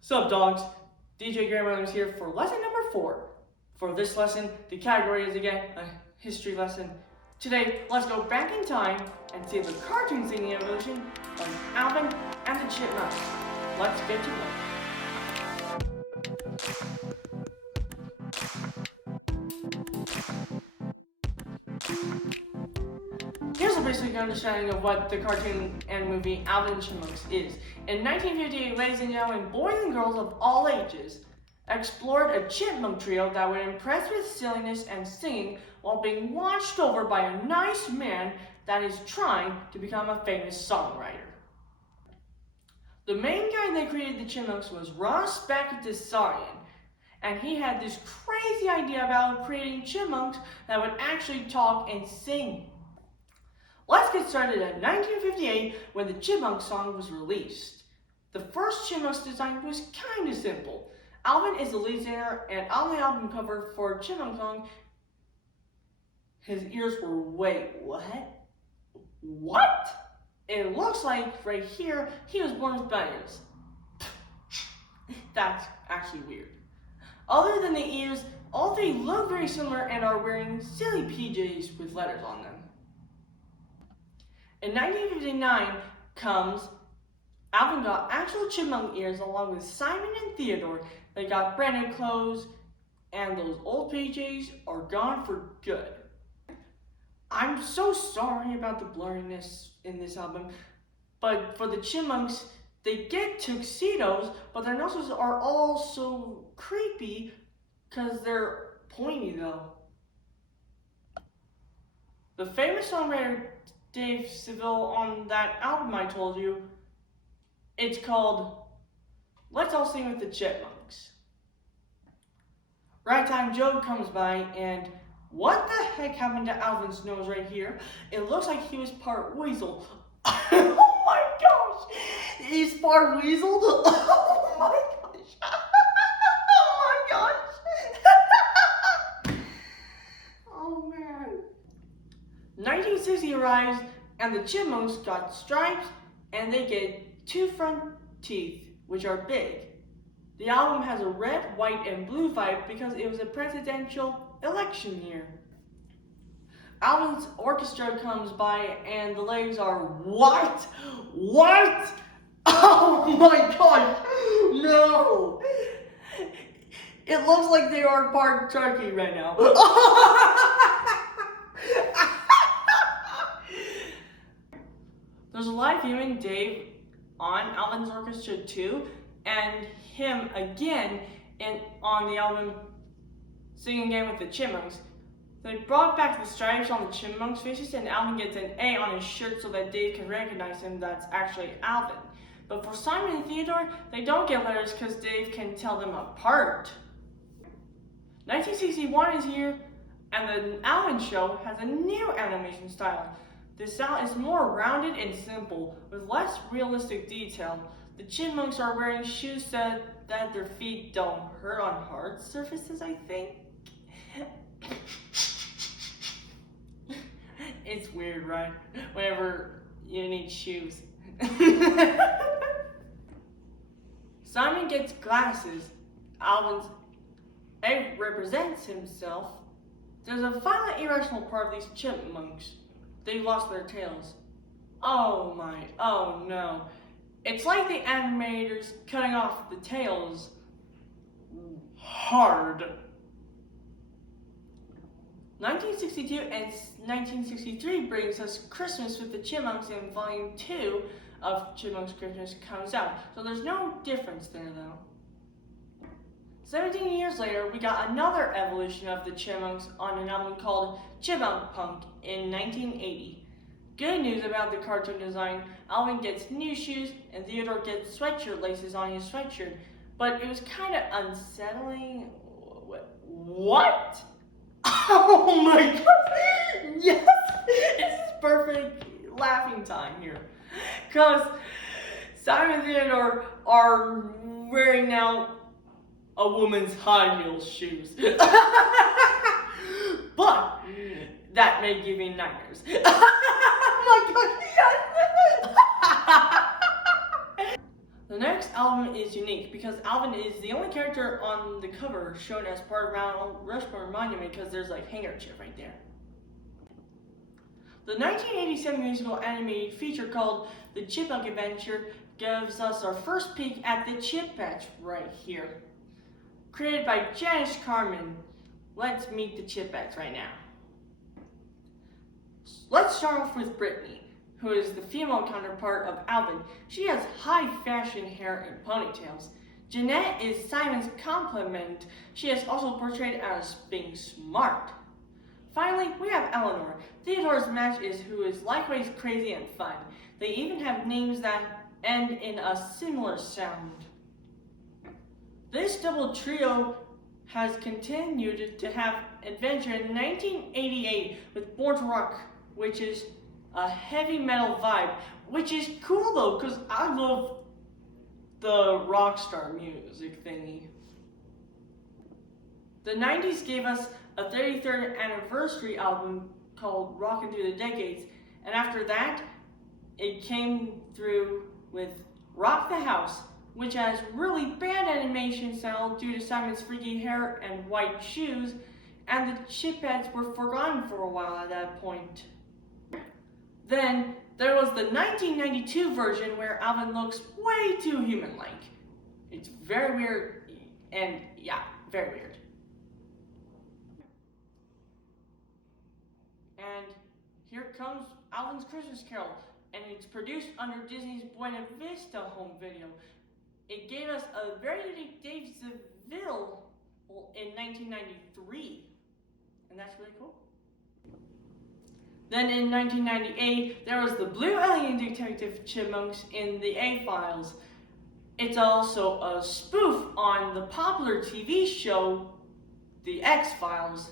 Sup dogs, DJ Grandmother's here for lesson number 4. For this lesson, the category is again a history lesson. Today, let's go back in time and see the cartoon singing evolution of Alvin and the Chipmunks. Let's get to work. Here's a basic understanding of what the cartoon and movie Alvin and Chipmunks is. In 1958, ladies and gentlemen, boys and girls of all ages explored a chipmunk trio that would impress with silliness and singing while being watched over by a nice man that is trying to become a famous songwriter. The main guy that created the Chipmunks was Ross Bakatissarian, and he had this crazy idea about creating chipmunks that would actually talk and sing. Let's get started in 1958 when the Chipmunk song was released. The first Chipmunks design was kind of simple. Alvin is the lead singer, and on the album cover for Chipmunk song, his ears were, wait, what? What? It looks like right here he was born with bunions. That's actually weird. Other than the ears, all three look very similar and are wearing silly PJs with letters on them. In 1959 comes Alvin got actual chipmunk ears along with Simon and Theodore. They got brand new clothes and those old PJs are gone for good. I'm so sorry about the blurriness in this album, but for the Chipmunks, they get tuxedos, but their noses are all so creepy because they're pointy though. The famous songwriter Dave Seville on that album I told you, it's called Let's All Sing with the Chipmunks. Ragtime Joe comes by and what the heck happened to Alvin's nose right here? It looks like he was part weasel. Oh my gosh! He's part weasel? Oh my gosh! Oh my gosh! Oh man. 1960 arrives and the Chipmunks got stripes and they get 2 front teeth, which are big. The album has a red, white, and blue vibe because it was a presidential election year. Alvin's orchestra comes by and the ladies are, what? What? Oh my gosh! No! It looks like they are part turkey right now. There's a live human, Dave, on Alvin's orchestra too, and him again on the album Singing Again with the Chipmunks. They brought back the stripes on the Chipmunks' faces and Alvin gets an A on his shirt so that Dave can recognize him that's actually Alvin. But for Simon and Theodore, they don't get letters because Dave can tell them apart. 1961 is here and the Alvin show has a new animation style. The style is more rounded and simple with less realistic detail. The Chipmunks are wearing shoes that their feet don't hurt on hard surfaces, I think. It's weird, right? Whenever you need shoes. Simon gets glasses. Alvin's A represents himself. There's a violent, irrational part of these chipmunks. They lost their tails. Oh no. It's like the animators cutting off the tails hard. 1962 and 1963 brings us Christmas with the Chipmunks, and Volume 2 of Chipmunks Christmas comes out. So there's no difference there though. 17 years later, we got another evolution of the Chipmunks on an album called Chipmunk Punk in 1980. Good news about the cartoon design, Alvin gets new shoes and Theodore gets sweatshirt laces on his sweatshirt, but it was kind of unsettling. What? Oh my god! Yes! It's perfect laughing time here. Because Simon and Theodore are wearing now a woman's high heel shoes. But that may give me nightmares. Oh my god, yes! The next album is unique because Alvin is the only character on the cover shown as part of Mount Rushmore Monument because there's like handkerchief right there. The 1987 musical animated feature called The Chipmunk Adventure gives us our first peek at the Chipettes right here. Created by Janice Carmen. Let's meet the Chipettes right now. Let's start off with Brittany, who is the female counterpart of Alvin. She has high fashion hair and ponytails. Jeanette is Simon's complement. She is also portrayed as being smart. Finally, we have Eleanor. Theodore's match is who is likewise crazy and fun. They even have names that end in a similar sound. This double trio has continued to have adventure in 1988 with Born to Rock, which is a heavy metal vibe, which is cool though, because I love the rock star music thingy. The 90s gave us a 33rd anniversary album called Rockin' Through the Decades, and after that, it came through with Rock the House, which has really bad animation style due to Simon's freaky hair and white shoes, and the Chipettes were forgotten for a while at that point. Then there was the 1992 version where Alvin looks way too human-like. It's very weird, and yeah, very weird. And here comes Alvin's Christmas Carol, and it's produced under Disney's Buena Vista home video. It gave us a very unique Dave Seville in 1993, and that's really cool. Then in 1998, there was the Blue Alien Detective Chipmunks in the A-Files. It's also a spoof on the popular TV show, The X-Files.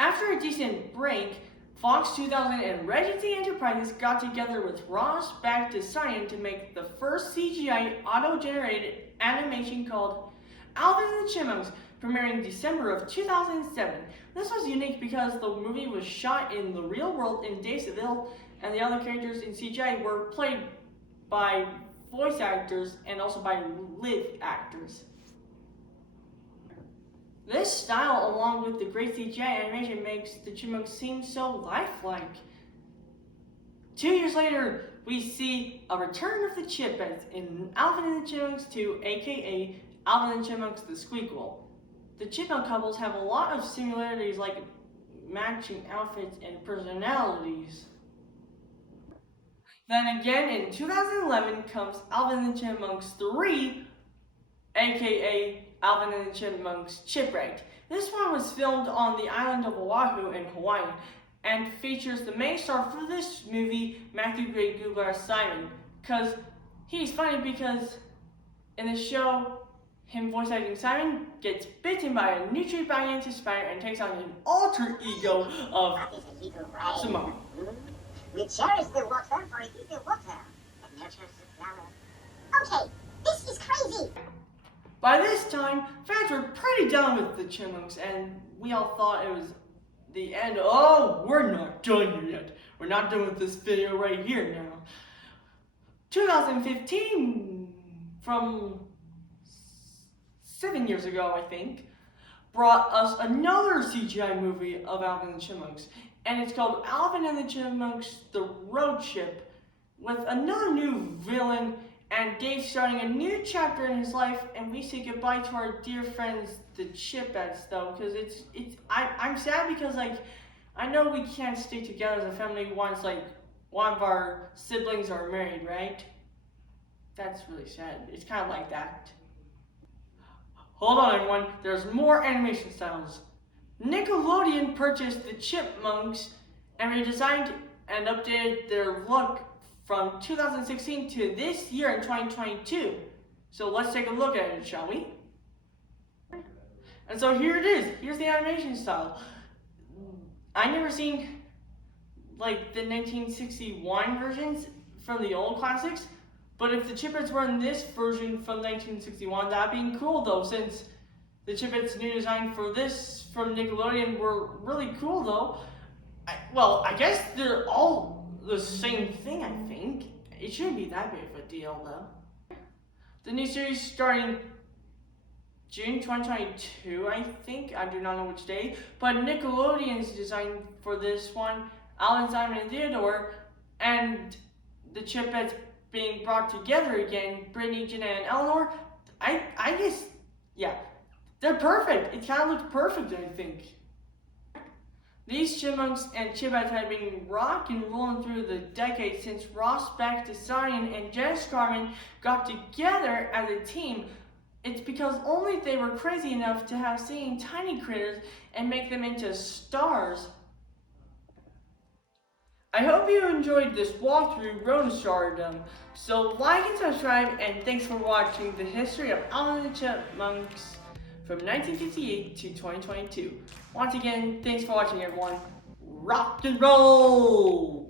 After a decent break, Fox 2000 and Regency Enterprises got together with Ross Back to Science to make the first CGI auto-generated animation called Alvin and the Chipmunks, premiering December of 2007. This was unique because the movie was shot in the real world in Dave Seville, and the other characters in CGI were played by voice actors and also by live actors. This style, along with the great CGI animation, makes the Chipmunks seem so lifelike. 2 years later, we see a return of the Chipettes in Alvin and the Chipmunks 2, aka Alvin and the Chipmunks the Squeakquel. The Chipmunk couples have a lot of similarities like matching outfits and personalities. Then again, in 2011 comes Alvin and the Chipmunks 3, aka Alvin and the Chipmunks Chipwrecked. This one was filmed on the island of Oahu in Hawaii and features the main star for this movie, Matthew Gray Googler Simon, because he's funny because in the show, him voice acting Simon gets bitten by a nutrient-bound spider and takes on an alter ego of Simone. We cherish the water for it is the water and nurtures the flower. Okay, this is crazy. By this time, fans were pretty done with the Chipmunks, and we all thought it was the end. Oh, we're not done here yet. We're not done with this video right here now. 2015, from 7 years ago, I think, brought us another CGI movie of Alvin and the Chipmunks, and it's called Alvin and the Chipmunks: The Road Trip, with another new villain and Dave starting a new chapter in his life, and we say goodbye to our dear friends, the Chipettes, though, because I'm sad because, like, I know we can't stay together as a family once, like, one of our siblings are married, right? That's really sad. It's kind of like that. Hold on, everyone. There's more animation styles. Nickelodeon purchased the Chipmunks and redesigned and updated their look from 2016 to this year in 2022. So let's take a look at it, shall we? And so here it is. Here's the animation style. I never seen like the 1961 versions from the old classics, but if the Chipettes were in this version from 1961, that'd be cool though, since the Chipettes' new design for this from Nickelodeon were really cool though. I guess they're all the same thing, I think. It shouldn't be that big of a deal, though. The new series starting June 2022, I think. I do not know which day. But Nickelodeon's designed for this one. Alvin, Simon, and Theodore, and the Chipettes being brought together again. Brittany, Jenna, and Eleanor. I guess, yeah, they're perfect. It kind of looks perfect, I think. These Chipmunks and Chipettes have been rock and rolling through the decades since Ross, Beck, Desarian, and Janice Carmen got together as a team. It's because only they were crazy enough to have singing tiny critters and make them into stars. I hope you enjoyed this walkthrough Road to Stardom. So like and subscribe, and thanks for watching the history of Alvin and the Chipmunks from 1958 to 2022. Once again, thanks for watching, everyone. Rock and roll!